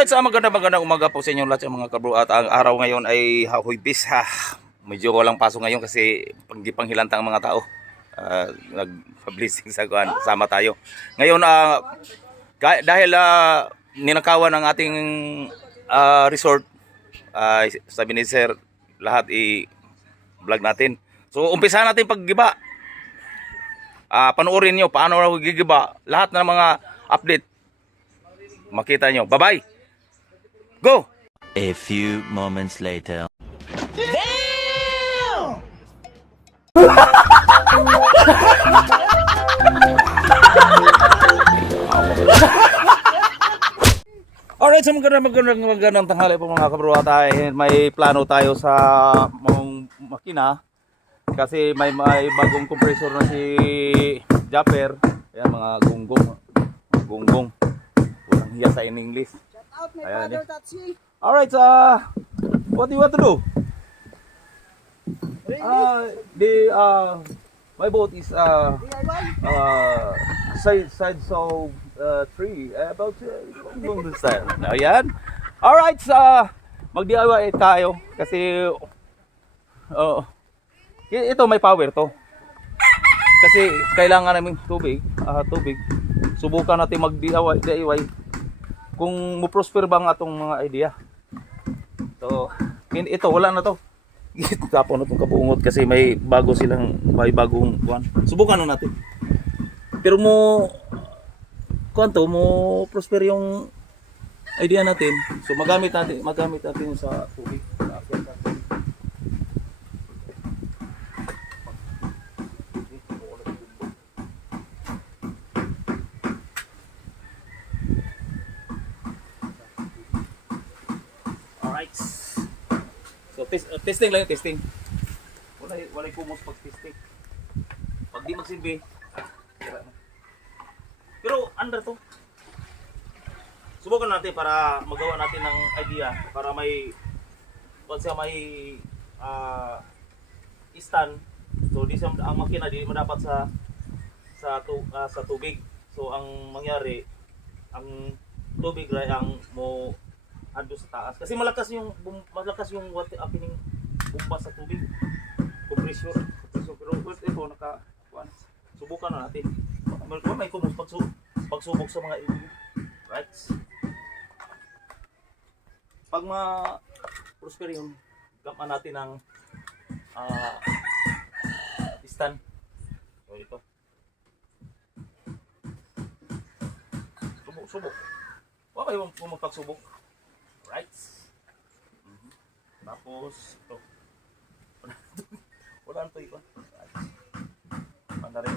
Alright, sa magandang umaga po sa inyo lahat mga kabro. At ang araw ngayon ay Hahuybis ha. Medyo walang pasok ngayon kasi panghilanta ang mga tao. Nag-blessing sama tayo. Ngayon dahil ninakawan ang ating resort, sabi ni Sir, lahat i-vlog natin. So umpisa natin paggiba. Panoorin nyo paano raw gigiba. Lahat ng mga update makita nyo. Bye-bye! Go! A few moments later. Damn! Alright, so magandang tanghali po mga kabro. At may plano tayo sa mong makina kasi may bagong compressor na si Japper. Ayan, mga gunggong. Walang hiya sa in English. Out my Ayan, father, Tatsi. Alright, what do you want to do? My boat is DIY. sides of tree about the style. Ayan. Alright, mag-DIY tayo kasi ito may power to. Kasi kailangan namin tubig. Subukan natin mag-DIY kung mo-prosper ba ang atong mga idea. So, ito wala na to. Tapon na itong kabungot kasi may bagong kuwan. Subukan na natin. Pero mo prosper yung idea natin. So magamit natin sa tubig. Alright. So testing lang yung testing. Walay kumos pag testing. Pag di magsilbi, sira na. Pero under to. Subukan natin para magawa natin ng idea para may stand. So ang makina di madapat sa tubig. So ang mangyari ang tubig ray ang mo ando sa taas kasi malakas yung water happening bomba sa tubig, compressor. Pero ito subukan na natin. May kumos pagsubok sa mga right. Pag prosper yung gapan natin ng stand. So ito subok. Wala kayo magpagsubok. Right. Tapos ito. Wala nito iba. Panda rin.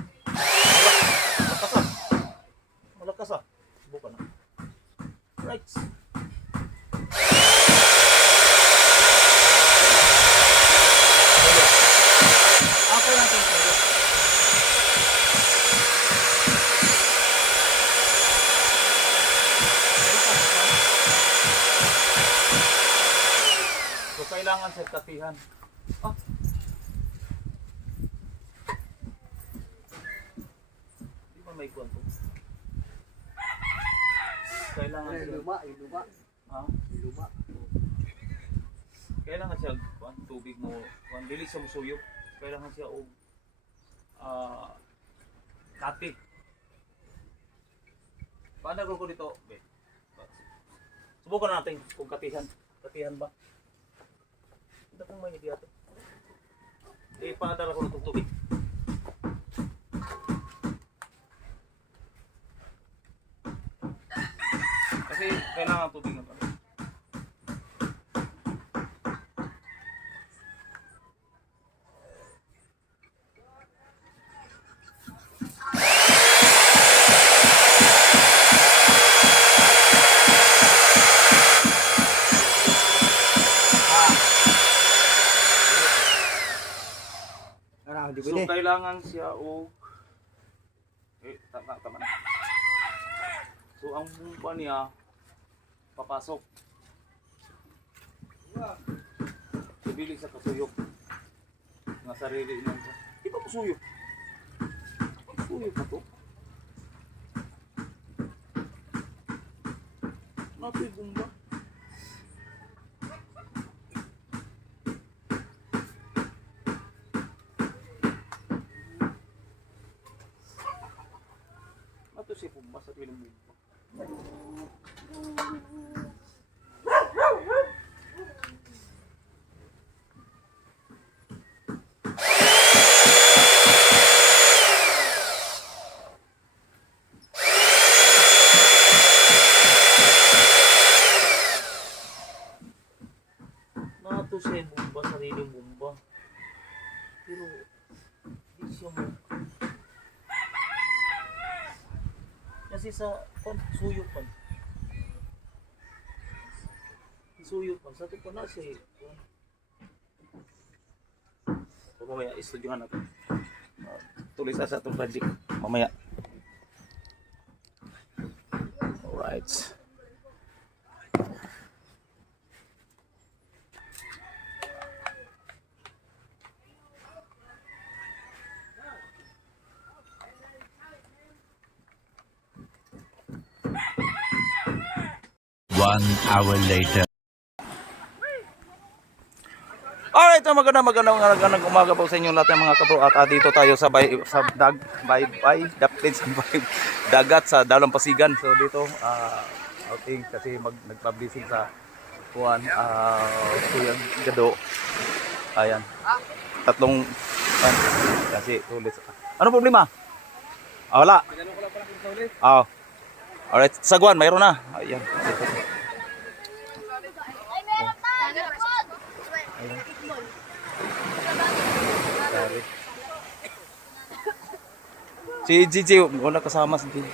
Malakas ah. Subukan na. Right. Okay natin ito. Kailangan sa katihan. Di ba may kwento? Kailangan siya. Luma. Luma. Kailangan siya tubig mo. Dili sa musuyo. Kailangan siya kati. Paano ko dito? Subukan natin kung katihan. Katihan ba? Ito kung may idea to. Pangadala ko ng tubig. Kasi kailangan tubig na pa. So kailangan siya tama na. So ang bumba niya papasok. Ibili sa kasuyok. Nga sarili niya. Di ba kasuyok? Kasuyok pa to. Napoy bomba. Nato si bomba sa piling bomba. Nato siya bomba, sariling bomba. Pero, di siya mo. Kasi sa, suyok man. Suyok man. Sa ito pa na siya. So, mamaya, istudyohan natin. Tuloy sa itong project. Mamaya. Alright. One hour later. Alright, magandang umaga po sa inyo lahat ng mga kabro. At dito tayo sa dagat sa Dalampasigan. So dito outing kasi nagpa-blessing sa kuan Kuya Gado. Ayan. Tatlong kasi tulis. Ano problema? Wala. Oh. Alright, sagwan, mayroon na. Ayan. Si Gigi, wala kasama si Gigi.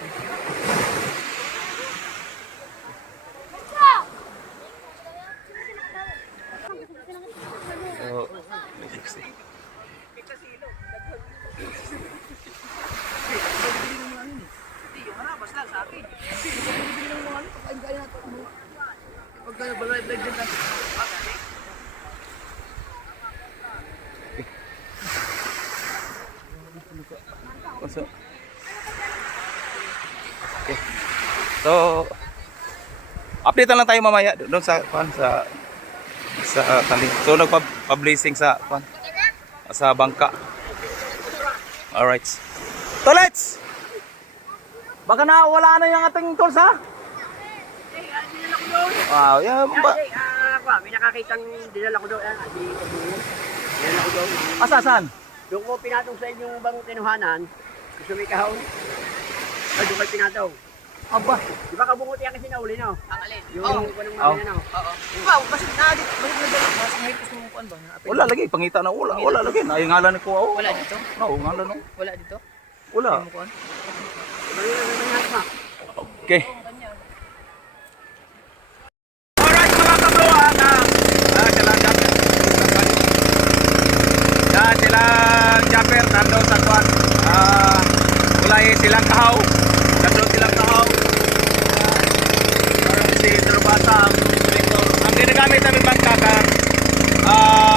So, update na lang tayo mamaya doon sa tali. So nagpa-blazing sa bangka. Alright. Tolets! Baka na wala na yung ating tools ha? Wow, yeah, May nakakitang dinala ko doon. Dinala ko doon. Asasan? Doon ko pinatong sa inyong bang kinuhanan. Gusto may kahon. Ay, doon kayo pinataw. Aba. Di ba kabunguti yan kasi nauli, no? Ang alin? Yung kunong Oh. mamaya, no? Oo. Wow, basta na mas may gusto mo kuan ba? Wala lagi, pangita na wala. Wala lagi. Ay ngalan ko. Oh. Wala dito. No, ngalan no. Wala dito. Wala. Mo kuan. Okay. Alright mga kabroan, silang Japper nandun sa kuan. Ulay silang kahaw. Nandun silang kahaw. Si Drobata ang ginagamit namin bangka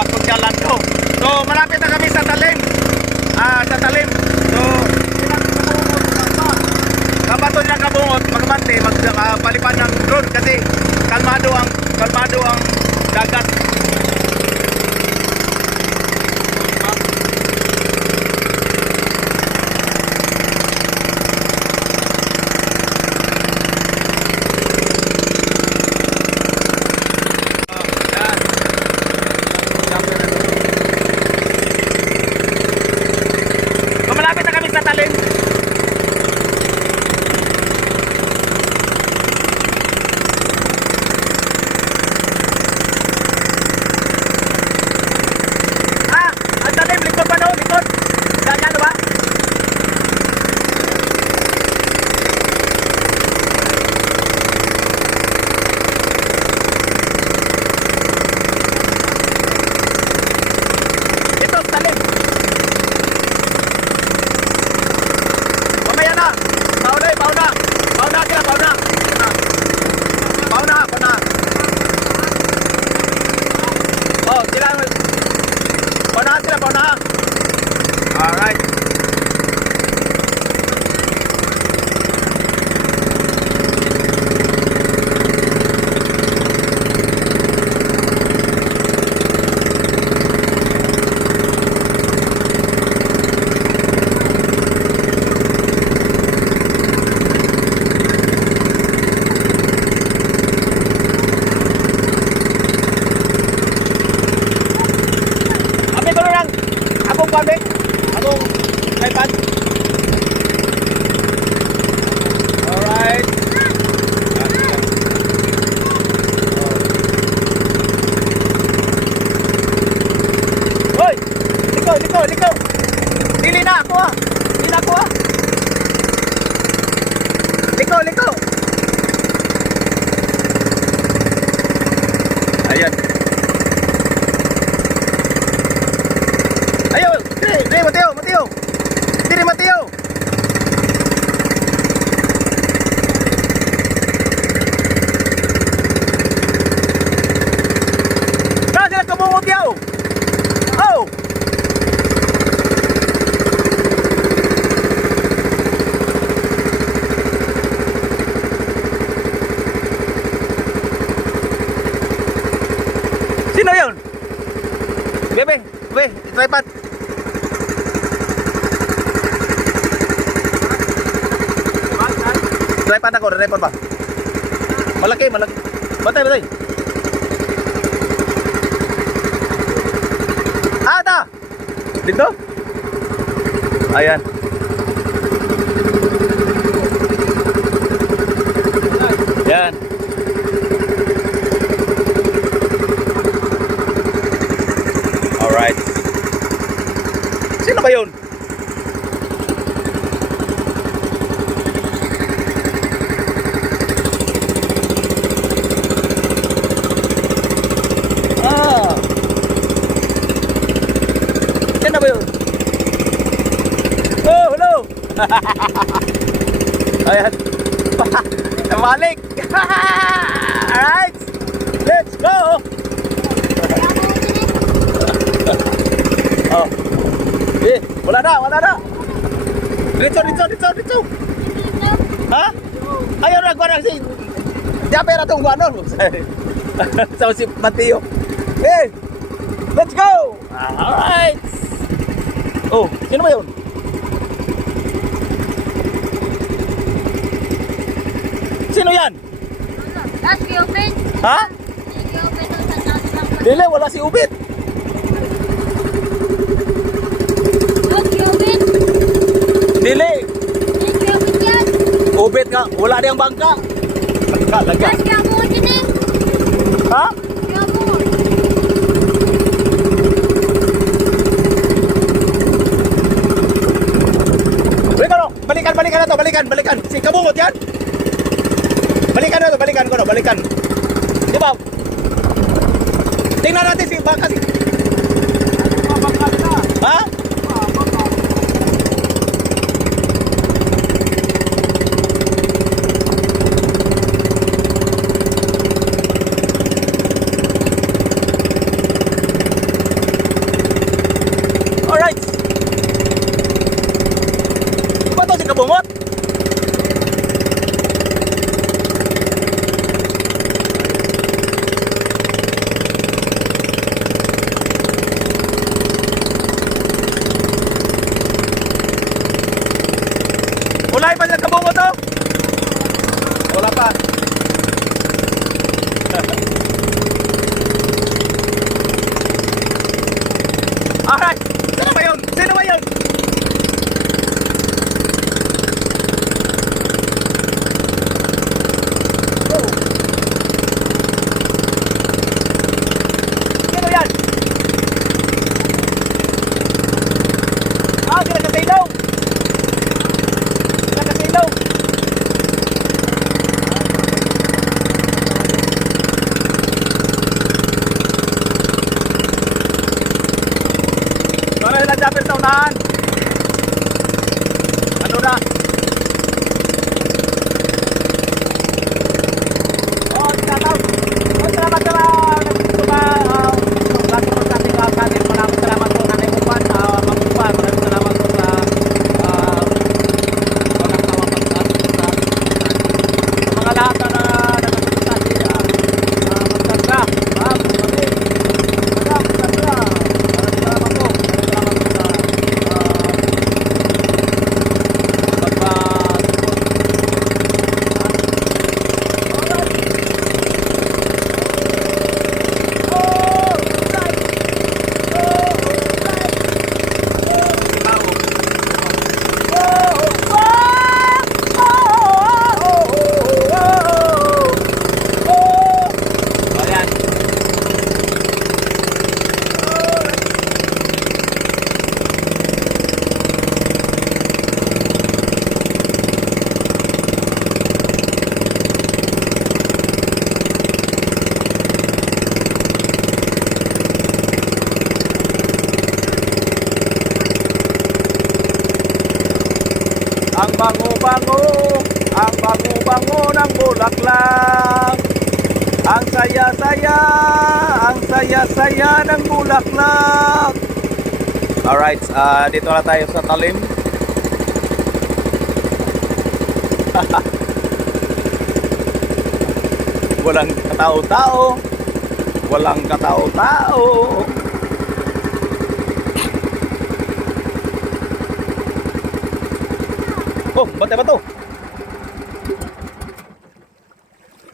kutsyalan ko. So malapit na kami sa talim. Sa talim. So kabaton ng kabungot, magmante, magpalipad ng drone kasi kalmado ang dagat. So, malapit na kami sa talim. tripod. Tripod ako, tripod ba? Malaki. Batay. Ada! Dito? Ayan. Yan. Alright. Sino ba yun? Sino ba yun? Oh, hello! Ayan. Balik! Alright! Let's go! Oh. Wala na! Dito! Ha? Ayaw na, gwa na si... Di apera itong gwa nun. Sa si Mateo. Let's go! Alright! Oh, sino ba yun? Sino yan? Last open. Ha? Open sa taas lang. Dili, wala si Ubit. Last open. Dili, Open yan. Ubit nga, wala diyang bangka. Laga. Last open din eh. Ha? Balikan. Si kabungot yan. Balikan. Di ba? Tingnan natin si baka si. Ha? Alright. Di ba to si kabungot? Ulay pa sila kabungot to? Wala pa. Alright. Sino ba yun? Oh. Sino yan? Sila kasilaw. Para sila Japper sa unahan. Ano na? Oh, tataw. Salamat sa maraming salamat po Nanay Upan, Mag-Upan. Maraming salamat po sa mga lahat na nagpunta sa Magsaga. Ma'am, Magsaga. Maraming salamat po. Ang bango-bango ng bulaklak. Ang saya-saya ng bulaklak. Alright, dito na tayo sa talim. Walang katao-tao. Oh, bantay ba to?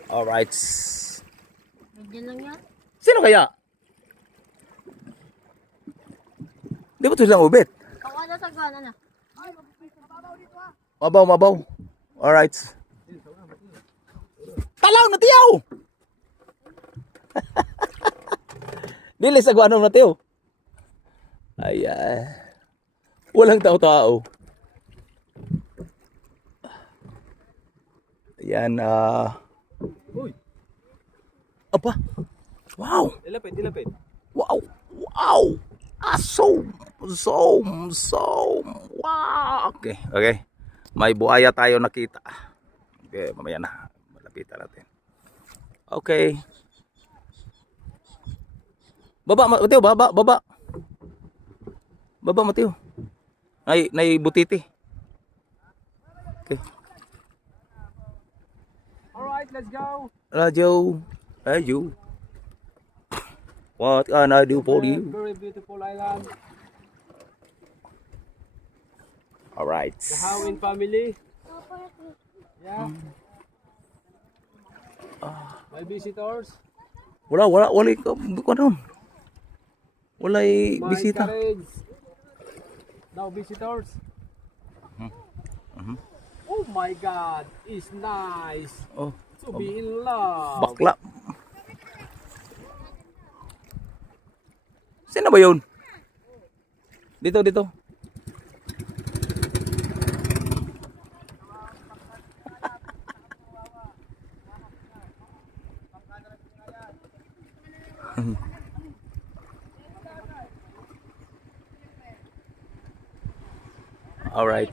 Alright. Medyo lang yan. Sino kaya? Di ba ito silang ubit? Kawa na sa gana na. Mabaw, mabaw. Alright. Talaw na tiyaw! Dili sa guanom na tiyaw. Ay, walang tao-tao. Ayan, Uy, apa? Wow! dilapit, dilapit. Wow! Wow! Zoom! Zoom! Zoom! Wow! Okay, okay. May buhaya tayo nakita. Okay, mamaya na. Malapitan natin. Okay. Baba, Mateo, baba, baba. Baba, Mateo. Nay butiti. Okay. Alright, let's go. Radio. What can I do for you? Very beautiful island. Alright. The Hawin family. Yeah. My visitors. Wala ano. Wala My bisita. carriage. Now visitors. Oh my God, it's nice Oh, to be in love. bakla. Sino ba yun? Dito, dito. All right.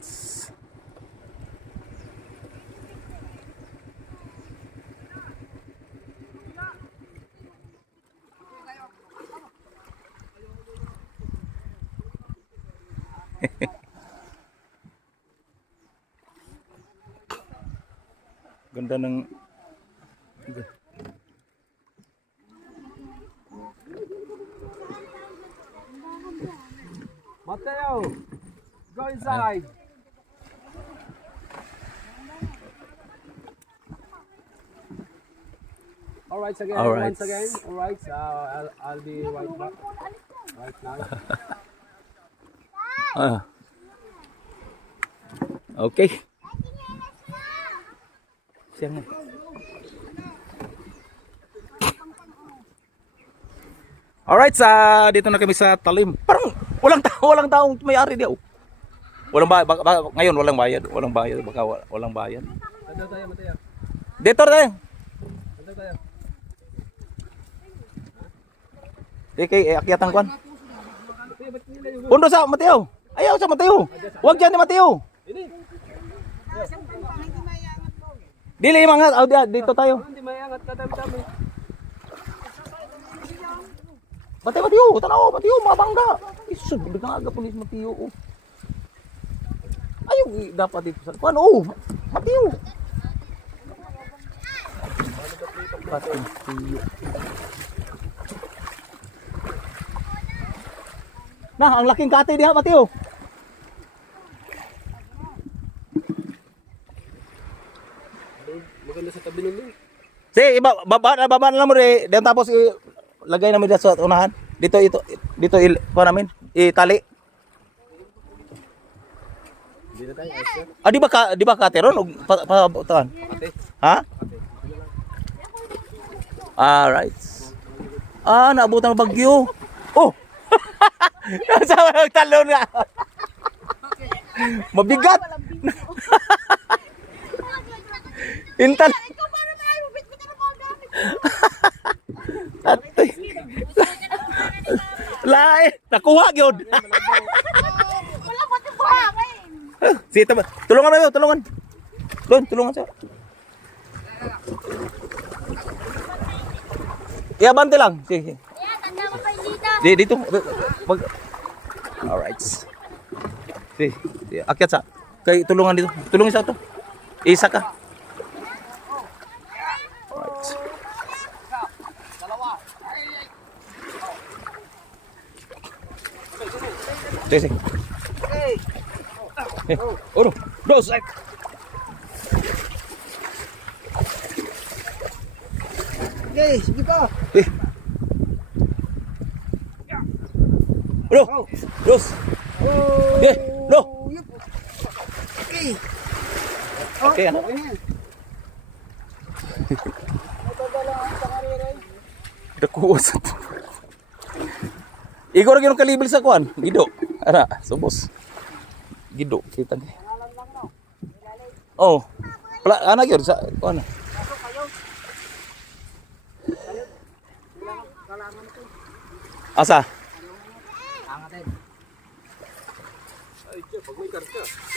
Ganda ng Mateo, go inside. Alright, again, Alright. once again. Alright, I'll be right back. Right now. ah. Okay. Siya nga. Alright, dito na kami sa talim. Parang walang taong may-ari diyo. Walang ngayon walang bayad, baka walang bayad. Ando tayo, Mateo. Dito tayo. Ando tayo. Di kay akyatan kwan. Pundo sa Mateo. Ayaw sa Mateo. Huwag dyan ni Mateo. Dili mga dito tayo. Hindi may angat na dami-dami. Mateo, tanaw, Mateo, mabangga. Isod, nagaga po ni Mateo. Oh. Ayaw, dapat dito sa kwan. Oh, Mateo. Mateo. Nah, ang laking kate diha, Mateo. Maganda sa tabi nun. Sige, baba na lang mo rin. Dan tapos lagay namin dito sa unahan. Dito kuha namin. Itali. Di ba kateron og pabutan? Ha? Alright. Naabutan ng bagyo. Oh. Sa talon nga. Mabigat. Intal. Ate. Lai, nakuha gyud. Wala pa ito buhangin. Sige, tulungan na 'yo, tulungan. Tulungan siya. Bante lang. Sige. Ayan, tanda mo pa dito. Dito. Alright. Sige, akyat sa. Kay tulungan dito. Tulungan sa to. Isa ka. Alright. Sige. Oro. Dos, ay. Okay, sige pa. Eh. Bro, dos. Eh, lo. Okay. Okay, ano? Dakuwas ito. Igor gyud kalibil sa kuan, Gido. Ara, subos. Gido kita ni. Oh. Pala ana gyud sa kuan. Asa?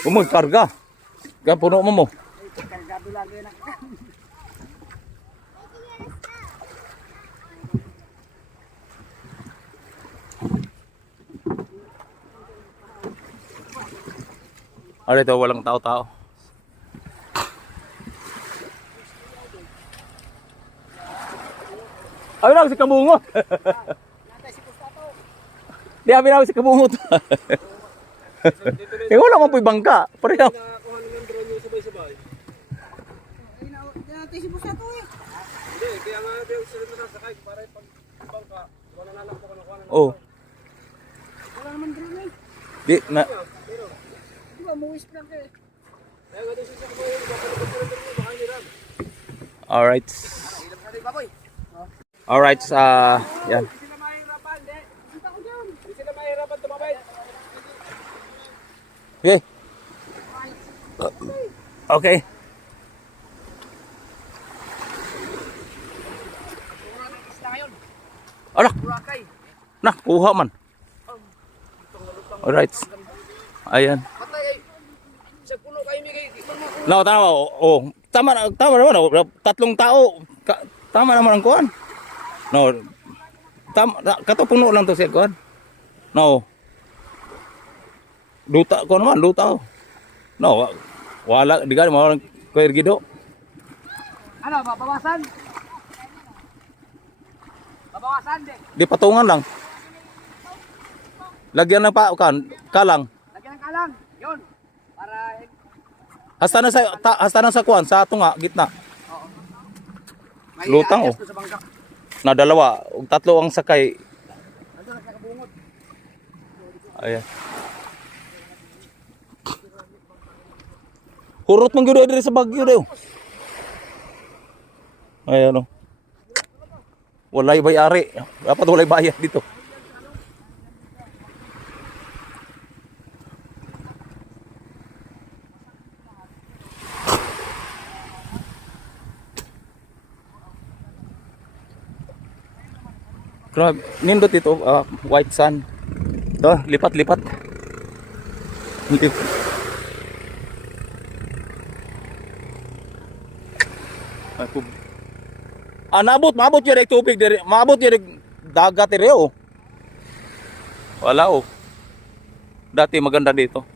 Umoy karga. Ga puno mo mo. Ano ito, walang tao-tao. Ay na si kabungot. Di abi na si kabungot. Eh wala man po'y bangka. Pareho. Natin si Busa to eh. Oh. Wala naman drone eh. Di na Di ba, muwis lang eh. alright. Alright, yan. Okay. Okay. Ala, Burakay. nah, kuha man. Alright. Ayan. Patay ay. Sa puno kayo may kayo. No, tama. Oh, tama naman. Oh. Tatlong tao. Tama naman ang kuhan. No. Tama, kato puno lang to siya kuhan. No. Luta ko naman, luta. No, wala, di ka naman kuya Gido. Ano, babawasan? Babawasan din. Di patungan lang. Lagyan ng kalang. Lagyan ng kalang. Yun. Para Hasta na sa kuhan, sa tunga, gitna. may Lutang, ayos oh. ko sa bangka. Na dalawa, ug tatlo ang sakay. Ando nakakabungod. Ayan. Hurot man gyud diri sa Bagyo daw. Ayan oh. Walay bayari. Dapat walay bayad dito. Grabe, nindot ito, white sun. Ito, lipat-lipat. Maabot yun yung tubig diri. Maabot yun yung dagat diri oh. Wala oh. Dati maganda dito.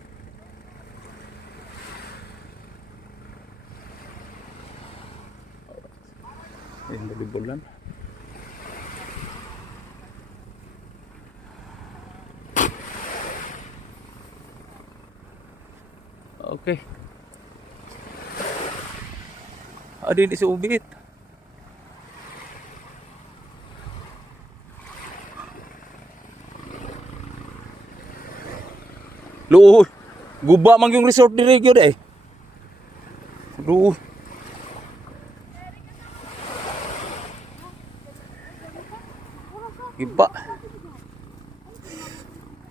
Ayun, balibulan. Okay. Adi di si ubit. Luoy. Guba man yung resort diri gyud eh. Luoy. Giba.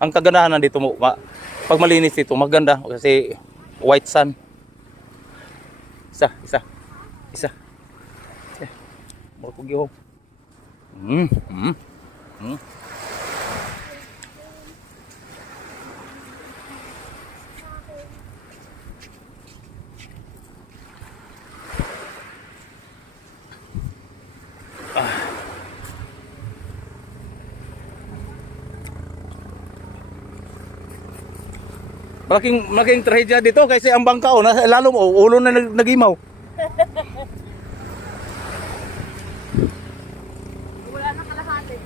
Ang kagandahan dito mo, pag malinis dito maganda kasi white sun. Isa. Mo ko gihom. Malaking trahedya dito kasi ang bangka nasa ilalom ulo na nagimaw.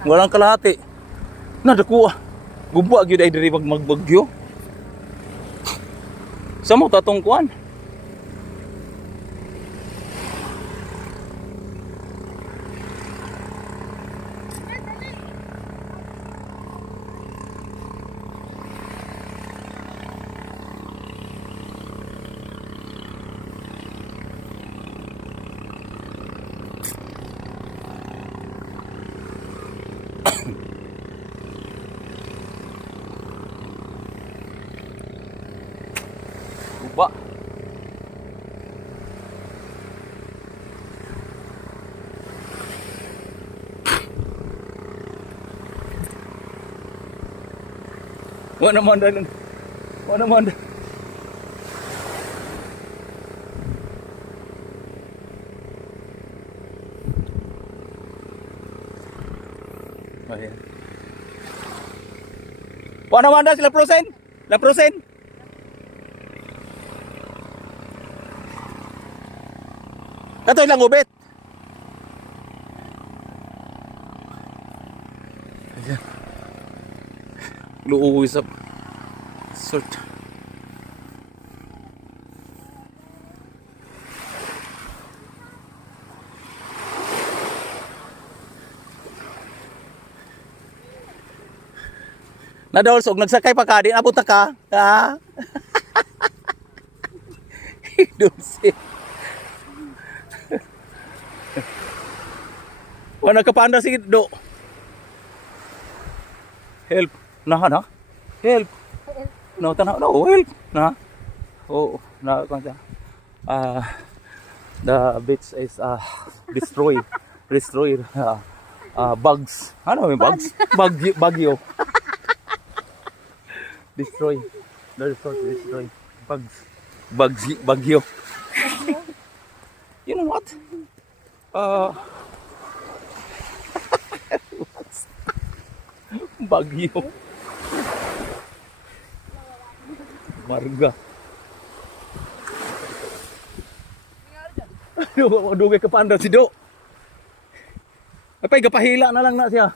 Walang kalahati. Na dako. Gumba gyud ay diri magbagyo. Sa mo tatong kuan. Ba. Wala naman dahil. Wala naman dahil. Ayan. Wala naman dahil sila prosen. La prosen. Katoy lang ubit. Ayan. Luuwi sa sort. Nadolsog, nagsakay pa ka, di abot na ka. Ha? Dulce. Wala kapanda si do. Help. Na. Help. No, tanaw. No, help. Na. Oh, na kanta. The beach is destroyed. Destroyed. Bugs. Ano yung bugs? Bagyo. Destroy. The resort destroy. Bugs. Bagyo. You know what? Bagyo. Marga. Dugay ka panda si Do. Apay gapahila na lang na siya.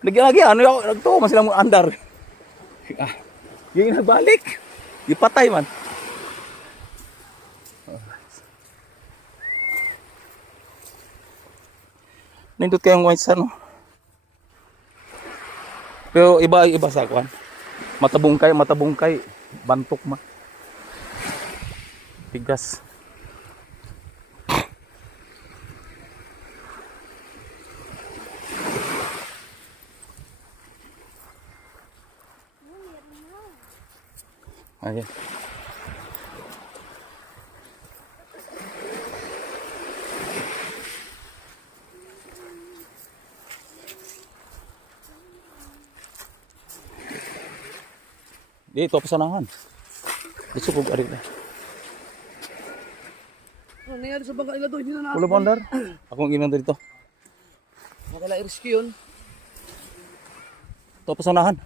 Lagi ano nagtuo man sila mo andar. Yung nagbalik. Ipatay man. Nindot kayong white sun, no? Pero iba sa kuan. Matabungkay, bantok ma. Tigas. Ayan. Dito pasanahan. Gusto ko ari na. Ano nangyari sa bangka nila to? Hindi na Ulo bandar. Akong inon dito. Makala rescue yun. To pasanahan.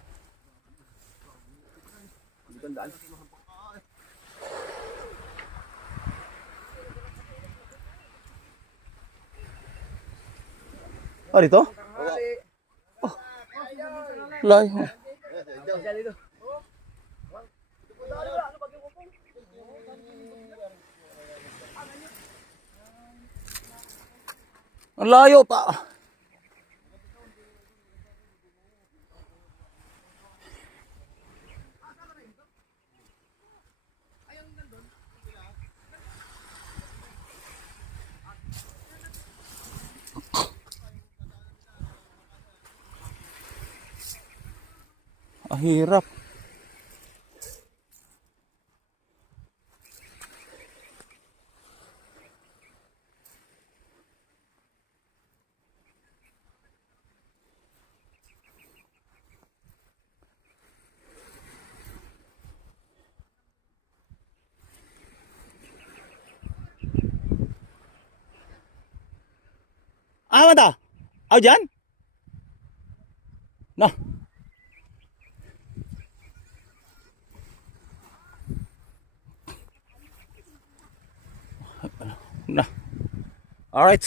Ah, dito? Oh. Lay. Ang layo pa. Ang hirap. Ah, mata. Aw dyan? No. Na. Alright.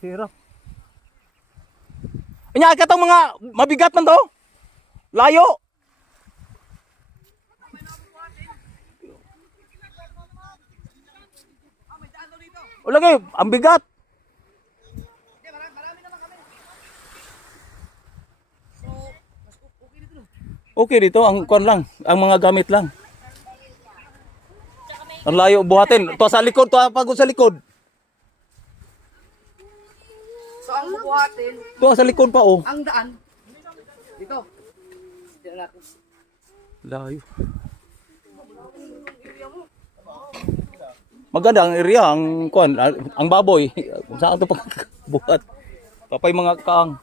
Hirap. Anya ka tong mga mabigat man to? Layo. O lagi, ang bigat. Okay dito, ang kwan lang, ang mga gamit lang. Ang layo buhatin. To sa likod, to pagod sa likod. So ang bubuhatin, To sa likod pa oh. ang daan. Dito. Dito natin. Layo. Maganda ang area, ang kwan, ang baboy. Kung saan ito pagbuhat. Papay mga kaang.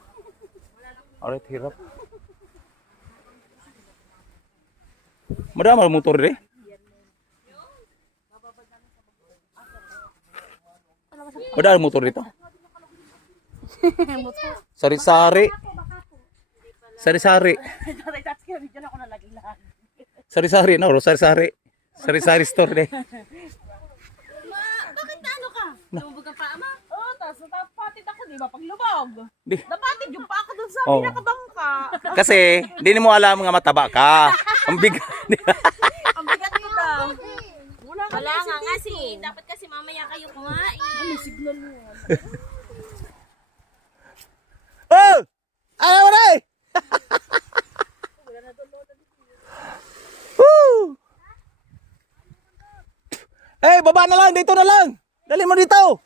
Alright, hirap. Madama ang motor eh. Madama ang motor dito. Sari-sari. Sari-sari. Sari-sari, no? Sari-sari. Sari-sari store deh. Bakit na ano ka? Lumubog ang paa mo? Oo, tapos napatid ako, di ba? Pag lubog. Di. Napatid yung pa ako dun sa Oh. pinakabangka. Kasi, hindi mo alam nga mataba ka. Ang bigat. Ang bigat ko daw. Wala nga kasi. Dapat kasi mamaya kayo kumain. Ano signal mo? Oh! Ayaw mo na eh! Woo! Eh, baba na lang! Dito na lang! Dali mo dito!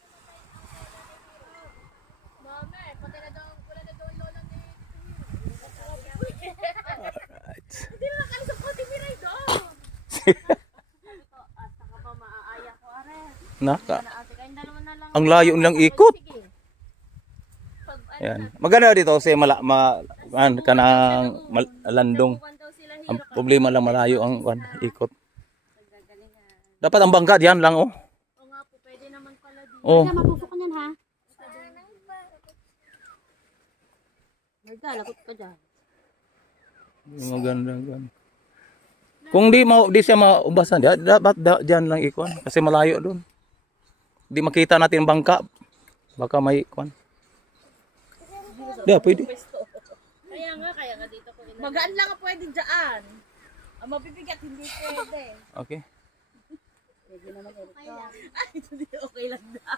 Hindi na nakalis ang konti ni Ray doon. Hasta ka pa maaaya ko, are. Naka. Ate, kayong dalawa na lang. Ang layo lang ikot. Sige. Pag Yan. Maganda dito kasi kanang landong. buwan daw sila Ang hirap. problema lang malayo ang ikot. Dapat ang bangka diyan lang oh. O nga po, pwede naman pala dito. Oh. Mapupok ka niyan, ha? Marga, lagot ka dyan. Maganda gan. Kung di siya maubasan, dapat diyan lang ikon kasi malayo doon. Di makita natin ang bangka. Baka may ikon. Di, pwede. Kaya nga dito ko ina. Magaan lang ang pwede dyan. Ang mabibigat, hindi pwede. Okay. Ay, hindi okay lang daw.